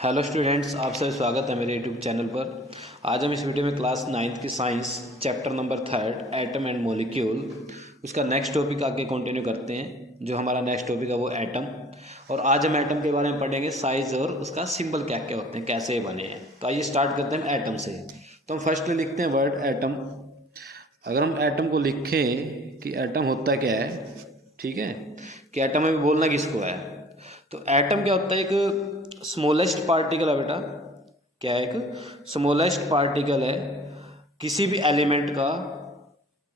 Hello students, आप सभी स्वागत है मेरे यूट्यूब चैनल पर। आज हम इस वीडियो में क्लास 9th की science chapter number 3 atom and molecule उसका नेक्स्ट टॉपिक आगे कंटिन्यू करते हैं। जो हमारा नेक्स्ट टॉपिक है वो एटम, और आज हम एटम के बारे में पढ़ेंगे, साइज और उसका सिंबल क्या क्या होते हैं, कैसे ये बने हैं। तो आइए स्टार्ट करते हैं एटम से। तो हम फर्स्टली लिखते हैं वर्ड एटम। अगर हम एटम को लिखें कि एटम होता क्या है, ठीक है, कि एटम में बोलना किसको है, तो एटम क्या होता है, एक स्मॉलेस्ट पार्टिकल है बेटा। क्या है? एक स्मॉलेस्ट पार्टिकल है किसी भी एलिमेंट का,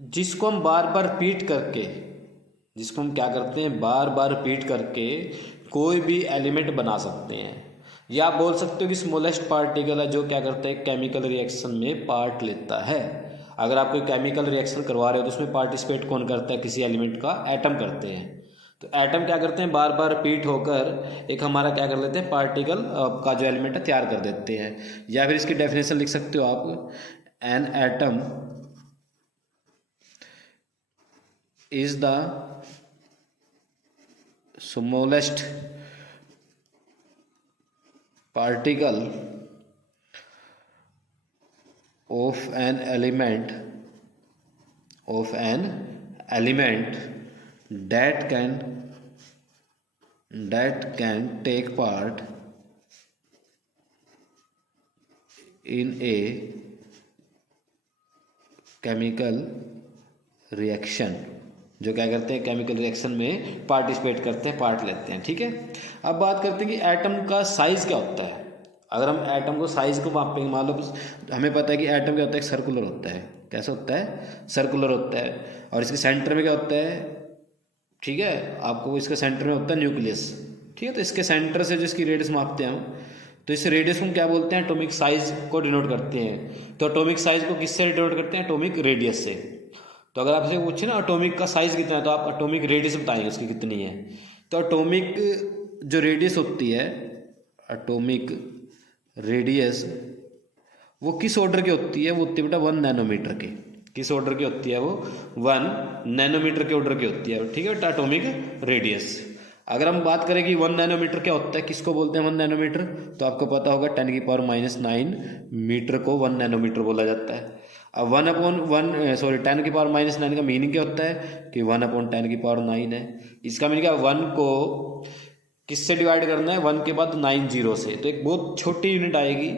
जिसको हम बार बार रिपीट करके, जिसको हम क्या करते हैं, बार बार रिपीट करके कोई भी एलिमेंट बना सकते हैं। या आप बोल सकते हो कि स्मॉलेस्ट पार्टिकल है जो क्या करता है, केमिकल रिएक्शन में पार्ट लेता है। अगर आप कोई केमिकल रिएक्शन करवा रहे हो तो उसमें पार्टिसिपेट कौन करता है, किसी एलिमेंट का एटम करते हैं। तो एटम क्या करते हैं, बार बार रिपीट होकर एक हमारा क्या कर लेते हैं, पार्टिकल का जो एलिमेंट है तैयार कर देते हैं। या फिर इसकी डेफिनेशन लिख सकते हो आप, an atom is the smallest particle of an element that can take part in a chemical reaction, जो क्या करते हैं, केमिकल रिएक्शन में पार्टिसिपेट करते हैं, पार्ट लेते हैं। ठीक है, अब बात करते हैं कि एटम का साइज क्या होता है। अगर हम एटम को साइज को मापेंगे, मान लो हमें पता है कि एटम क्या होता है, सर्कुलर होता है। कैसा होता है? सर्कुलर होता है। और इसके सेंटर में क्या होता है, ठीक है, आपको इसके सेंटर में होता है न्यूक्लियस। ठीक है, तो इसके सेंटर से जो इसकी रेडियस मापते हैं हम, तो इस रेडियस को हम क्या बोलते हैं, एटॉमिक साइज को डिनोट करते हैं। तो एटॉमिक साइज को किससे डिनोट करते हैं, एटॉमिक रेडियस से। तो अगर आपसे पूछे ना एटॉमिक का साइज कितना है, तो आप एटॉमिक रेडियस बताएंगे उसकी कितनी है। तो एटॉमिक जो रेडियस होती है, एटॉमिक रेडियस वो किस ऑर्डर की होती है, वो होती है बेटा 1 नैनोमीटर की। किस ऑर्डर की होती है वो? 1 नैनोमीटर के ऑर्डर की होती है। ठीक है बेटा, एटॉमिक रेडियस। अगर हम बात करें कि 1 नैनोमीटर क्या होता है, किसको बोलते हैं 1 नैनोमीटर, तो आपको पता होगा 10⁻⁻⁹ मीटर को 1 नैनोमीटर बोला जाता है। अब 10⁻⁹ का मीनिंग क्या होता है कि 1/10⁹ है। इसका मीनिंग क्या, 1 को किससे डिवाइड करना है, 1 के बाद 9 जीरो से, तो एक बहुत छोटी यूनिट आएगी।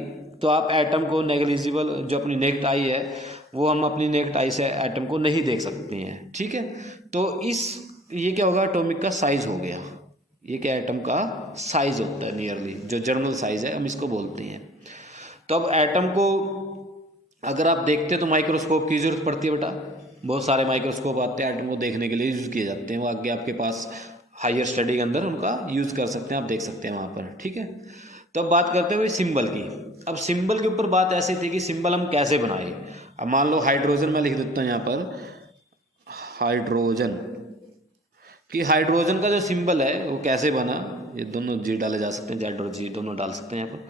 तो आप एटम को नेग्लिजिबल, जो अपनी नेक्ट आई है, वो हम अपनी नेक्ट आई से एटम को नहीं देख सकते हैं। ठीक है, तो ये क्या होगा, एटॉमिक का साइज हो गया। ये क्या, एटम का साइज होता है, नियरली जो जर्नल साइज है हम इसको बोलते हैं। तो अब एटम को अगर आप देखते हैं तो माइक्रोस्कोप की जरूरत पड़ती है बेटा। बहुत सारे माइक्रोस्कोप आते हैं, एटम को देखने के लिए यूज़ किए जाते हैं। वो आगे आपके पास हायर स्टडी के अंदर उनका यूज़ कर सकते हैं, आप देख सकते हैं वहाँ पर। ठीक है, तो अब बात करते हैं सिंबल की। अब सिंबल के ऊपर बात ऐसी थी कि सिंबल हम कैसे बनाए। अब मान लो हाइड्रोजन, मैं लिख देता हूँ यहाँ पर हाइड्रोजन, कि हाइड्रोजन का जो सिंबल है वो कैसे बना। ये दोनों जी डाले जा सकते हैं, जेड और जी दोनों डाल सकते हैं यहाँ पर।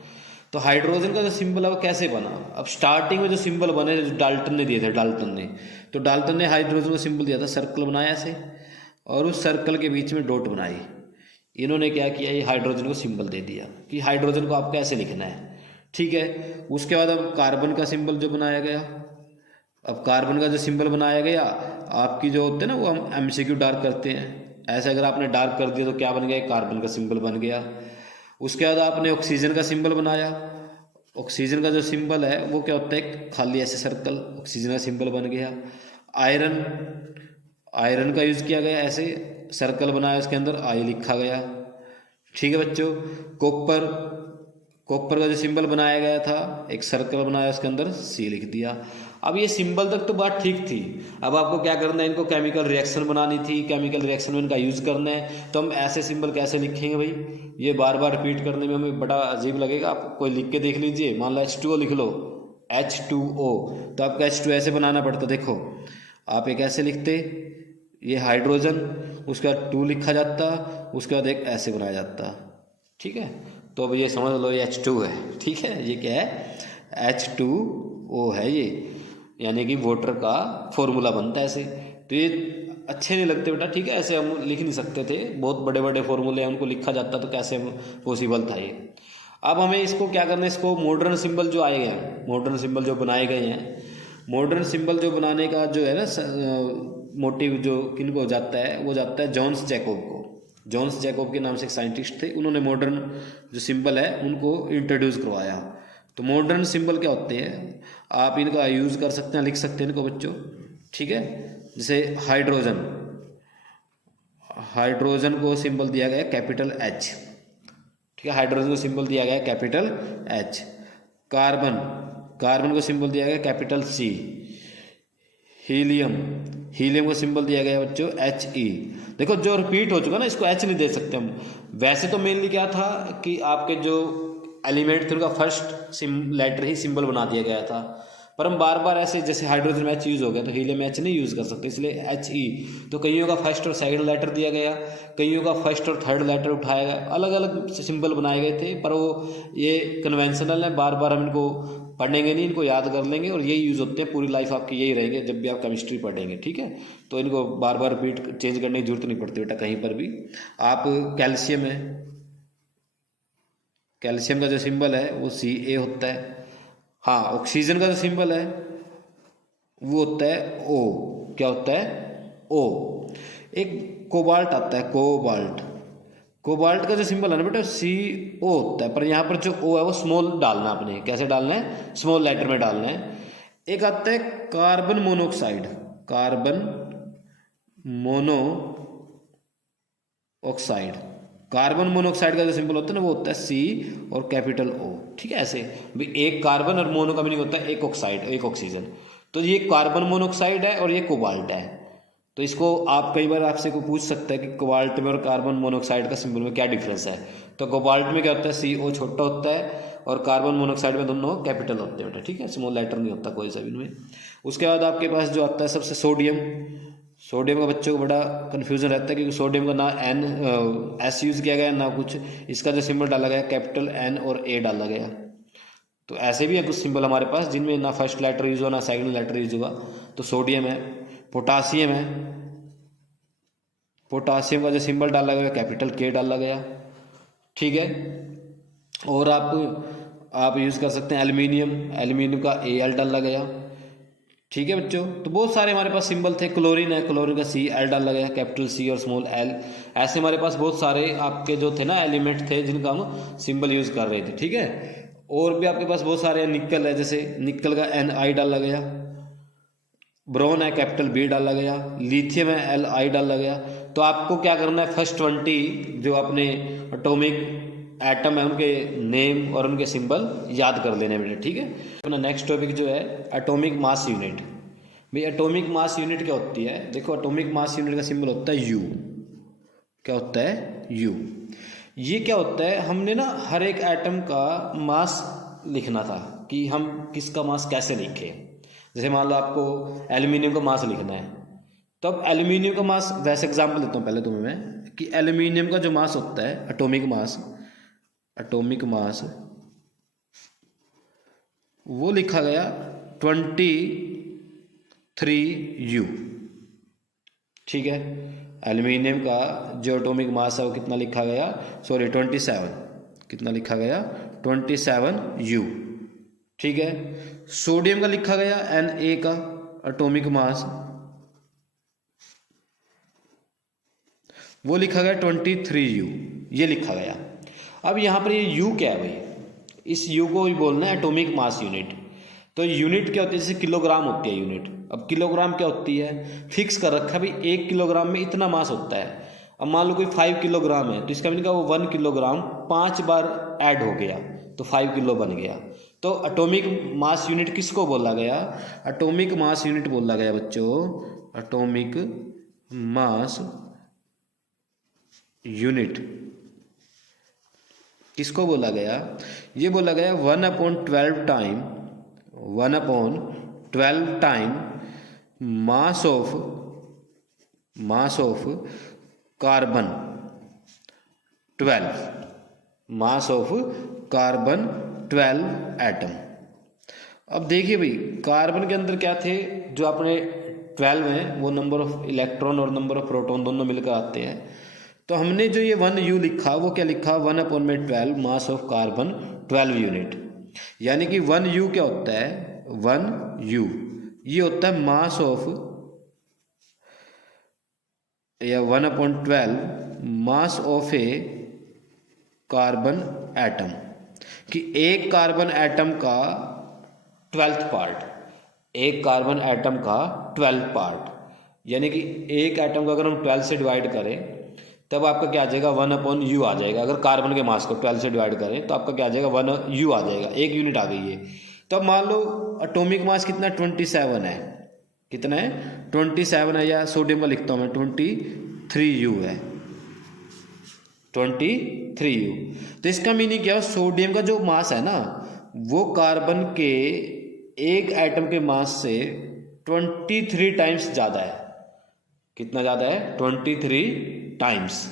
तो हाइड्रोजन का जो सिंबल है वो कैसे बना। अब स्टार्टिंग में जो सिंबल बने, जो डाल्टन ने दिए थे, तो डाल्टन ने हाइड्रोजन का सिंबल दिया था, सर्कल बनाया ऐसे, और उस सर्कल के बीच में डॉट बनाई। इन्होंने क्या किया, ये हाइड्रोजन को सिंबल दे दिया कि हाइड्रोजन को आपको ऐसे लिखना है। ठीक है, उसके बाद अब कार्बन का सिंबल जो बनाया गया, अब कार्बन का जो सिंबल बनाया गया, आपकी जो होते हैं ना, वो हम एमसीक्यू डार्क करते हैं, ऐसे अगर आपने डार्क कर दिया तो क्या बन गया, कार्बन का सिंबल बन गया। उसके बाद आपने ऑक्सीजन का सिंबल बनाया। ऑक्सीजन का जो सिंबल है वो क्या होता है, खाली ऐसे सर्कल, ऑक्सीजन का सिंबल बन गया। आयरन का यूज़ किया गया, ऐसे सर्कल बनाया, उसके अंदर आई लिखा गया। ठीक है बच्चों, कॉपर का जो सिंबल बनाया गया था, एक सर्कल बनाया, उसके अंदर सी लिख दिया। अब ये सिंबल तक तो बात ठीक थी। अब आपको क्या करना है, इनको केमिकल रिएक्शन बनानी थी, केमिकल रिएक्शन में इनका यूज़ करना है। तो हम ऐसे सिंबल कैसे लिखेंगे भाई, ये बार बार रिपीट करने में हमें बड़ा अजीब लगेगा। आप कोई लिख के देख लीजिए, मान लो H2O लिख लो, H2O, तो आपका H2 ऐसे बनाना पड़ता। देखो आप एक ऐसे लिखते, ये हाइड्रोजन, उसके बाद 2 लिखा जाता, उसके बाद एक ऐसे बनाया जाता। ठीक है, तो अब ये समझ लो ये H2 है। ठीक है, ये क्या है, H2O है ये, यानी कि वाटर का फॉर्मूला बनता है ऐसे। तो ये अच्छे नहीं लगते बेटा। ठीक है, ऐसे हम लिख नहीं सकते थे, बहुत बड़े बड़े फॉर्मूले हैं, उनको लिखा जाता तो कैसे पॉसिबल था ये। अब हमें इसको क्या करना है, इसको मॉडर्न सिंबल जो आए हैं, मॉडर्न सिंबल जो बनाए गए हैं, मॉडर्न सिंबल जो बनाने का जो है ना मोटिव जो किनको जाता है, वो जाता है जॉन्स जैकोब को। जॉन्स जैकोब के नाम से एक साइंटिस्ट थे, उन्होंने मॉडर्न जो सिंबल है उनको इंट्रोड्यूस करवाया। तो मॉडर्न सिंबल क्या होते हैं, आप इनका यूज़ कर सकते हैं, लिख सकते हैं इनको बच्चों, ठीक है। जैसे हाइड्रोजन, हाइड्रोजन को सिंबल दिया गया कैपिटल एच, ठीक है, हाइड्रोजन को सिंबल दिया गया कैपिटल एच। कार्बन, कार्बन को सिंबल दिया गया कैपिटल सी। हीलियम, हीलियम को सिंबल दिया गया बच्चों एच ई। देखो जो रिपीट हो चुका ना, इसको एच नहीं दे सकते हम। वैसे तो मेनली क्या था कि आपके जो एलिमेंट थे उनका फर्स्ट लेटर ही सिंबल बना दिया गया था, पर हम बार बार ऐसे, जैसे हाइड्रोजन में एच यूज़ हो गया तो हीलियम में एच नहीं यूज़ कर सकते, इसलिए एच ई। तो कईयों का फर्स्ट और सेकंड लेटर दिया गया, कईयों का फर्स्ट और थर्ड लेटर उठाया गया, अलग अलग सिंबल बनाए गए थे, पर वो ये कन्वेंशनल है, बार बार हम इनको पढ़ेंगे नहीं, इनको याद कर लेंगे और यही यूज़ होते हैं, पूरी लाइफ आपकी यही रहेंगे जब भी आप केमिस्ट्री पढ़ेंगे, ठीक है। तो इनको बार बार रिपीट चेंज करने की जरूरत नहीं पड़ती बेटा कहीं पर भी। आप कैल्शियम है, कैल्शियम का जो सिंबल है वो सी ए होता है। हाँ, ऑक्सीजन का जो सिंबल है वो होता है ओ, क्या होता है ओ। एक कोबाल्ट आता है, कोबाल्ट, कोबाल्ट का जो सिंबल है ना बेटा सी ओ होता है, पर यहाँ पर जो ओ है वो स्मॉल डालना है आपने, कैसे डालना है, स्मॉल लेटर में डालना है। एक आता है carbon monoxide, carbon mono oxide, carbon monoxide का जो सिंबल होता है ना वो होता है सी और कैपिटल ओ, ठीक है। ऐसे भी एक कार्बन और मोनो का मीनिंग होता है एक ऑक्साइड, एक ऑक्सीजन। तो ये कार्बन मोनोऑक्साइड है और ये कोबाल्ट है। तो इसको आप कई बार आपसे को पूछ सकते हैं कि कोबाल्ट में और कार्बन मोनोऑक्साइड का सिंबल में क्या डिफरेंस है। तो कोबाल्ट में क्या होता है सी ओ छोटा होता है और कार्बन मोनोऑक्साइड में दोनों कैपिटल होते हैं बेटा, ठीक है, स्मॉल लेटर नहीं होता कोई सा भी इनमें। उसके बाद आपके पास जो आता है सबसे सोडियम, सोडियम का बच्चों को बड़ा कन्फ्यूजन रहता है क्योंकि सोडियम का ना एन एस यूज़ किया गया ना कुछ, इसका जो सिंबल डाला गया कैपिटल एन और ए डाला गया। तो ऐसे भी है कुछ सिंबल हमारे पास जिनमें ना फर्स्ट लेटर यूज हुआ ना सेकंड लेटर यूज हुआ। तो सोडियम है, पोटासियम है, पोटासियम का जो सिंबल डाला गया कैपिटल के डाला गया, ठीक है। और आप यूज़ कर सकते हैं एल्युमिनियम, एल्युमिनियम का ए एल डाला गया, ठीक है बच्चों। तो बहुत सारे हमारे पास सिंबल थे। क्लोरीन है, क्लोरीन का सी एल डाला गया, कैपिटल सी और स्मॉल एल। ऐसे हमारे पास बहुत सारे आपके जो थे ना एलिमेंट थे जिनका हम सिंबल यूज़ कर रहे थे, ठीक है। और भी आपके पास बहुत सारे, निकल है, जैसे निकल का एन आई डाला गया, ब्रोन है कैपिटल बी डाला गया, लिथियम है एल आई डाला गया। तो आपको क्या करना है, फर्स्ट 20 जो अपने एटॉमिक एटम है उनके नेम और उनके सिंबल याद कर लेने बेटे, ठीक है। अपना नेक्स्ट टॉपिक जो है एटॉमिक मास यूनिट। भाई एटॉमिक मास यूनिट क्या होती है, देखो एटॉमिक मास यूनिट का सिंबल होता है यू, क्या होता है यू। ये क्या होता है, हमने ना हर एक एटम का मास लिखना था कि हम किसका मास कैसे लिखें। जैसे मान लो आपको एल्यूमिनियम का मास लिखना है, तो अब एल्यूमिनियम का मास, वैसे एग्जांपल देता हूँ पहले तुम्हें मैं कि एल्यूमिनियम का जो मास होता है एटॉमिक मास, एटॉमिक मास वो लिखा गया 23U, ठीक है। एल्यूमिनियम का जो एटॉमिक मास है वो कितना लिखा गया, सॉरी 27, कितना लिखा गया 27U, ठीक है। सोडियम का लिखा गया Na का एटॉमिक मास, वो लिखा गया 23U, ये लिखा गया। अब यहाँ पर ये U क्या है भाई, इस U को ही बोलना है एटॉमिक मास यूनिट। तो यूनिट क्या होती है, जैसे किलोग्राम होती है यूनिट। अब किलोग्राम क्या होती है, फिक्स कर रखा है भाई 1 किलोग्राम में इतना मास होता है। अब मान लो कोई 5 किलोग्राम है तो इसका मतलब वो 1 किलोग्राम 5 बार ऐड हो गया तो 5 किलो बन गया। तो एटॉमिक मास यूनिट किसको बोला गया, एटॉमिक मास यूनिट बोला गया बच्चों, एटॉमिक मास यूनिट किसको बोला गया, ये बोला गया 1/12 time, 1/12 time mass of carbon 12, mass of carbon 12 atom. अब देखिए भाई कार्बन के अंदर क्या थे, जो अपने 12 हैं वो नंबर ऑफ इलेक्ट्रॉन और नंबर ऑफ प्रोटॉन दोनों मिलकर आते हैं। तो हमने जो ये 1u लिखा वो क्या लिखा, 1/12 मास ऑफ कार्बन 12 यूनिट। यानी कि 1u क्या होता है, 1u ये होता है मास ऑफ, या 1/12 mass of A carbon atom, कि एक कार्बन एटम का 12th पार्ट, एक कार्बन एटम का 12th पार्ट। यानी कि एक एटम को अगर हम 12 से डिवाइड करें तब आपका क्या आ जाएगा, 1/u आ जाएगा। अगर कार्बन के मास को 12 से डिवाइड करें तो आपका क्या आ जाएगा, 1u आ जाएगा, एक यूनिट आ गई है। तो अब मान लो एटॉमिक मास कितना, 27 है, कितना है 27 है, या सोडियम का लिखता हूँ मैं 23u है, 23u। तो इसका मीनिंग क्या है, सोडियम का जो मास है ना वो कार्बन के एक एटम के मास से 23 टाइम्स ज़्यादा है। कितना ज़्यादा है, 23 टाइम्स।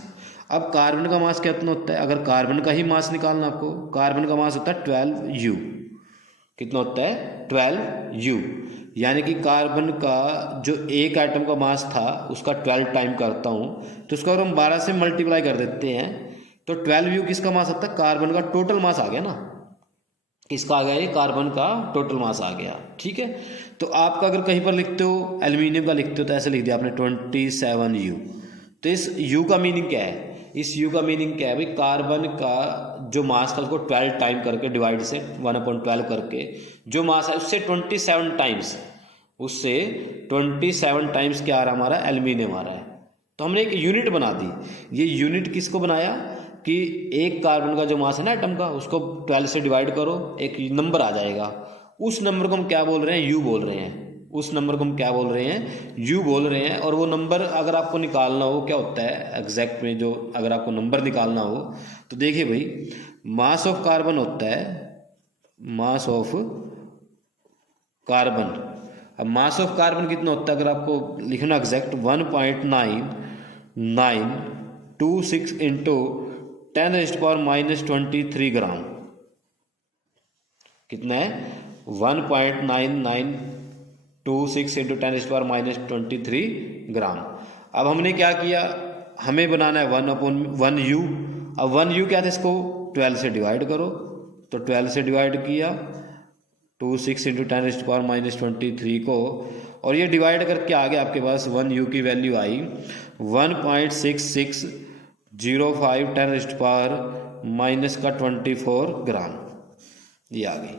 अब कार्बन का मास कितना होता है, अगर कार्बन का ही मास निकालना आपको, कार्बन का मास होता है 12u। कितना होता है, 12u। यानी कि कार्बन का जो एक एटम का मास था उसका 12 टाइम करता हूँ तो उसको अगर हम 12 से मल्टीप्लाई कर देते हैं तो 12u किसका मास आता है, कार्बन का टोटल मास आ गया ना। किसका आ गया, ये कार्बन का टोटल मास आ गया। ठीक है, तो आपका अगर कहीं पर लिखते हो एल्यूमिनियम का लिखते हो तो ऐसे लिख दिया आपने 27u। तो इस u का मीनिंग क्या है, इस u का मीनिंग क्या है भाई, कार्बन का जो मास था उसको 12 टाइम करके डिवाइड से 1/12 करके जो मास है उससे 27 टाइम्स, उससे 27 टाइम्स क्या आ रहा हमारा, एल्यूमिनियम आ रहा है। तो हमने एक यूनिट बना दी। ये यूनिट किसको बनाया कि एक कार्बन का जो मास है ना एटम का उसको 12 से डिवाइड करो, एक नंबर आ जाएगा। उस नंबर को हम क्या बोल रहे हैं, यू बोल रहे हैं। उस नंबर को हम क्या बोल रहे हैं, यू बोल रहे हैं। और वो नंबर अगर आपको निकालना हो क्या होता है एग्जैक्ट में, जो अगर आपको नंबर निकालना हो तो देखिए भाई, मास ऑफ कार्बन होता है, मास ऑफ कार्बन। अब मास ऑफ कार्बन कितना होता है अगर आपको लिखना एग्जैक्ट, 1.9926 इंटू 10⁻⁻23 ग्राम। कितना है, 1.9926 इंटू 10⁻⁻23 ग्राम। अब हमने क्या किया, हमें बनाना है 1/1u। अब 1u क्या था, इसको 12 से डिवाइड करो, तो 12 से डिवाइड किया 26 इंटू 10⁻⁻23 को, और ये डिवाइड करके आ गया आपके पास 1u की वैल्यू आई 1.6605 10⁻⁻24 ग्राम, ये आ गई।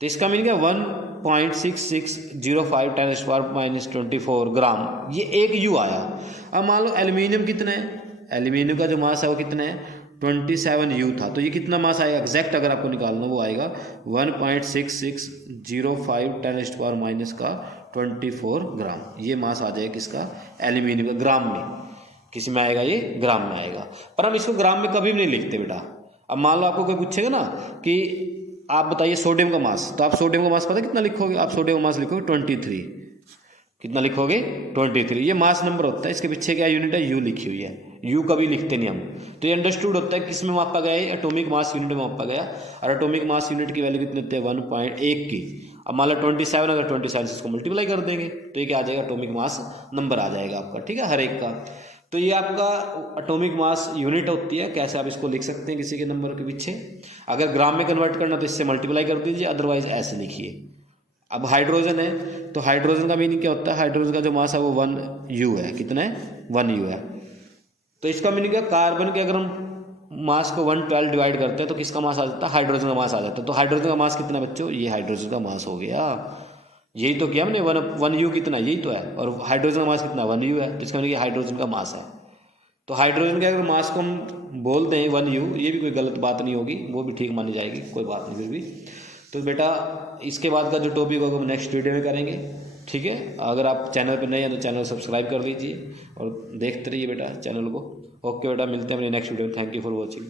तो इसका मीनिंग है 1.6605 10⁻⁻24 ग्राम, ये एक यू आया। अब मान लो एल्यूमिनियम कितना है, एल्यूमिनियम का जो मास है वो कितना है 27u था, तो ये कितना मास आएगा एग्जैक्ट अगर आपको निकालना वो आएगा 1.6605 10⁻⁻24 ग्राम। ये मास आ जाएगा किसका, एल्यूमिनियम का, ग्राम में। किस में आएगा, ये ग्राम में आएगा। पर हम इसको ग्राम में कभी भी नहीं लिखते बेटा। अब मान लो आपको कोई पूछेगा ना कि आप बताइए सोडियम का मास, तो आप सोडियम का मास पता कितना लिखोगे, आप सोडियम का मास लिखोगे 23। कितना लिखोगे, 23। ये मास नंबर होता है, इसके पीछे क्या यूनिट है, यू लिखी हुई है। यू कभी लिखते नहीं हम। तो ये अंडरस्टूड होता है किस में मापा गया है, एटॉमिक मास यूनिट में मापा गया। और एटॉमिक मास यूनिट की वैल्यू कितनी होती है, 1.1 की। अब मान लो 27, अगर 27 से इसको मल्टीप्लाई कर देंगे तो ये क्या आ जाएगा, एटॉमिक मास नंबर आ जाएगा आपका। ठीक है, हर एक का। तो ये आपका एटॉमिक मास यूनिट होती है। कैसे आप इसको लिख सकते हैं किसी के नंबर के पीछे, अगर ग्राम में कन्वर्ट करना तो इससे मल्टीप्लाई कर दीजिए, अदरवाइज ऐसे लिखिए। अब हाइड्रोजन है, तो हाइड्रोजन का मीनिंग क्या होता है, हाइड्रोजन का जो मास है वो 1u है। कितना है, 1u है। तो इसका मीनिंग क्या, कार्बन के अगर हम मास को 112 डिवाइड करते हैं तो किसका मास आ जाता है, हाइड्रोजन का मास आ जाता है। तो हाइड्रोजन का मास कितना बच्चों, ये हाइड्रोजन का मास हो गया। यही तो किया हमने, 1u कितना, यही तो है। और हाइड्रोजन का मास कितना, 1u है। तो इसका मतलब हाइड्रोजन का मास है। तो हाइड्रोजन के अगर मास को हम बोल दें 1u, ये भी कोई गलत बात नहीं होगी, वो भी ठीक मानी जाएगी, कोई बात नहीं फिर भी। तो बेटा इसके बाद का जो टॉपिक होगा हम नेक्स्ट वीडियो में करेंगे। ठीक है, अगर आप चैनल पर नए हैं तो चैनल सब्सक्राइब कर लीजिए और देखते रहिए बेटा चैनल को। ओके बेटा, मिलते हैं अपने नेक्स्ट वीडियो में। Thank you for watching.